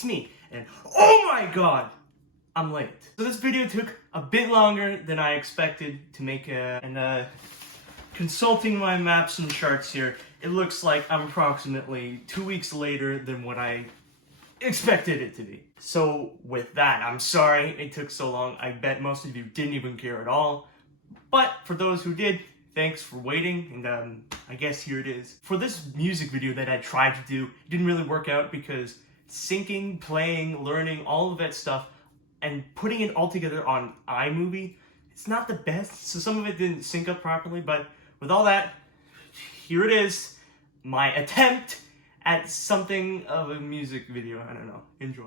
hates me. And oh my god, I'm late. So this video took a bit longer than I expected to make, and consulting my maps and charts here, it looks like I'm approximately 2 weeks later than what I expected it to be. So with that, I'm sorry it took so long. I bet most of you didn't even care at all. But for those who did, thanks for waiting, and I guess here it is. For this music video that I tried to do, it didn't really work out because syncing, playing, learning, all of that stuff, and putting it all together on iMovie, it's not the best, so some of it didn't sync up properly, but with all that, here it is, my attempt at something of a music video. I don't know. Enjoy.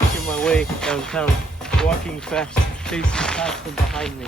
Making my way downtown, walking fast, facing past and behind me.